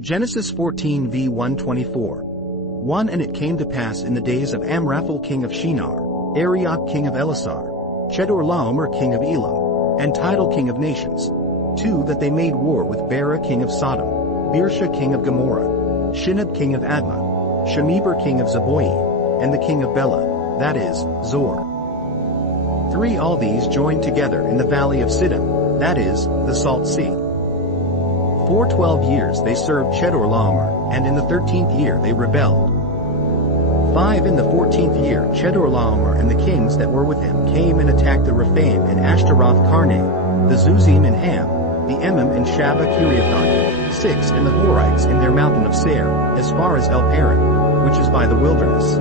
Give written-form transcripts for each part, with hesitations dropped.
Genesis 14 v 124. 1 And it came to pass in the days of Amraphel king of Shinar, Arioch king of Elasar, Chedorlaomer king of Elam, and Tidal king of nations. 2 That they made war with Bera king of Sodom, Birsha king of Gomorrah, Shinab king of Admah, Shemeber king of Zeboim, and the king of Bela, that is, Zor. 3 All these joined together in the valley of Siddim, that is, the Salt Sea. For 12 years they served Chedorlaomer, and in the 13th year they rebelled. 5 In the 14th year Chedorlaomer and the kings that were with him came and attacked the Rephaim and Ashtaroth Karnaim, the Zuzim and Ham, the Emim and Shabba Kiriathaim, 6 And the Horites in their mountain of Seir, as far as El Paran, which is by the wilderness.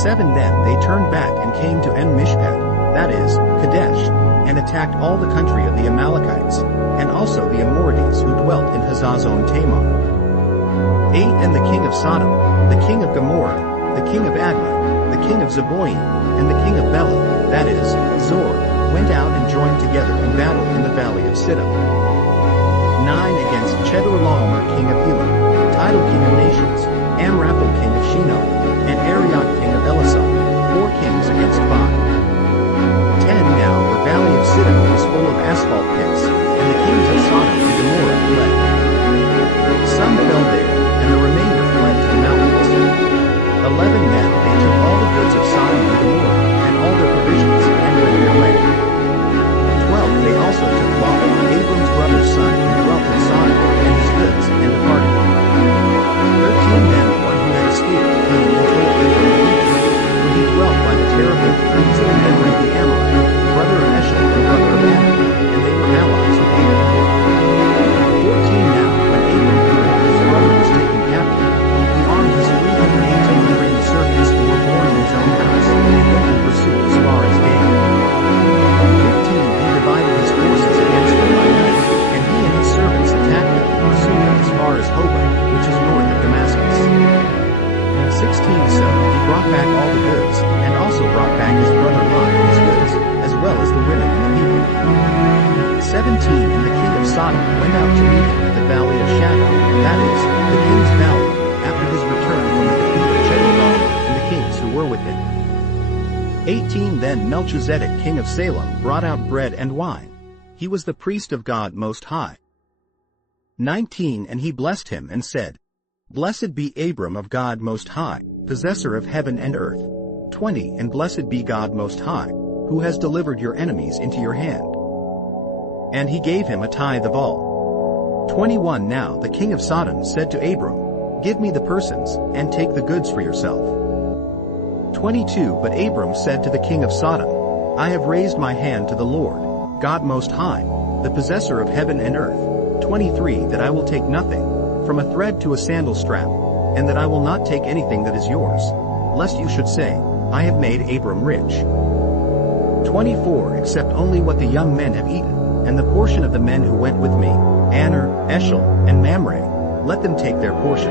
7 Then they turned back and came to En Mishpat, that is, Kadesh, and attacked all the country of the Amalekites, and also the Amorites who dwelt in Hazazon Tamar. 8 And the king of Sodom, the king of Gomorrah, the king of Admah, the king of Zeboim, and the king of Bela, that is, Zor, went out and joined together in battle in the valley of Siddim. 9 Against Chedorlaomer king of Elam, Tidal king of nations, Amraphel king of Shinar, and Arioch king of Elasar, 4 kings against 5. 10 Now the valley of Siddim was full of asphalt pits, and the kings of Sodom and Gomorrah fled. Some fell there, and the remainder fled to the mountains. 11 Then they took all the goods of Sodom and Gomorrah, and all their provisions, and went their way. 12 They also took Lot, Abram's brother's son, who dwelt in Sodom, and his goods, and departed. 13 Then the one who had escaped came and told Abram the Hebrew, for he dwelt by the terebinth trees of Mamre the Amorite, brother of Eshcol and brother of Anak, and they were allies with Abram. 14 Now when Abram heard that his brother was taken captive, he armed his 318 trained servants who were born in his own house, and went in pursuit as far as Dan. 15 He divided his forces against them by night, and he and his servants attacked them and pursued them as far as Hobah, which is north of Damascus. 16 So he brought back all the goods, and also brought back his brother Lot and his goods, as well as the women and the people. 17 And the king of Sodom went out to meet him at the valley of Shaveh, that is, the king's valley, after his return from the defeat of Chedorlaomer and the kings who were with him. 18 Then Melchizedek king of Salem brought out bread and wine. He was the priest of God Most High. 19 And he blessed him and said, Blessed be Abram of God Most High, possessor of heaven and earth. 20 And blessed be God Most High, who has delivered your enemies into your hand. And he gave him a tithe of all. 21 Now the king of Sodom said to Abram, Give me the persons, and take the goods for yourself. 22 But Abram said to the king of Sodom, I have raised my hand to the Lord, God Most High, the possessor of heaven and earth. 23 That I will take nothing, from a thread to a sandal strap, and that I will not take anything that is yours, lest you should say, I have made Abram rich. 24 Except only what the young men have eaten, and the portion of the men who went with me, Aner, Eshcol, and Mamre, let them take their portion.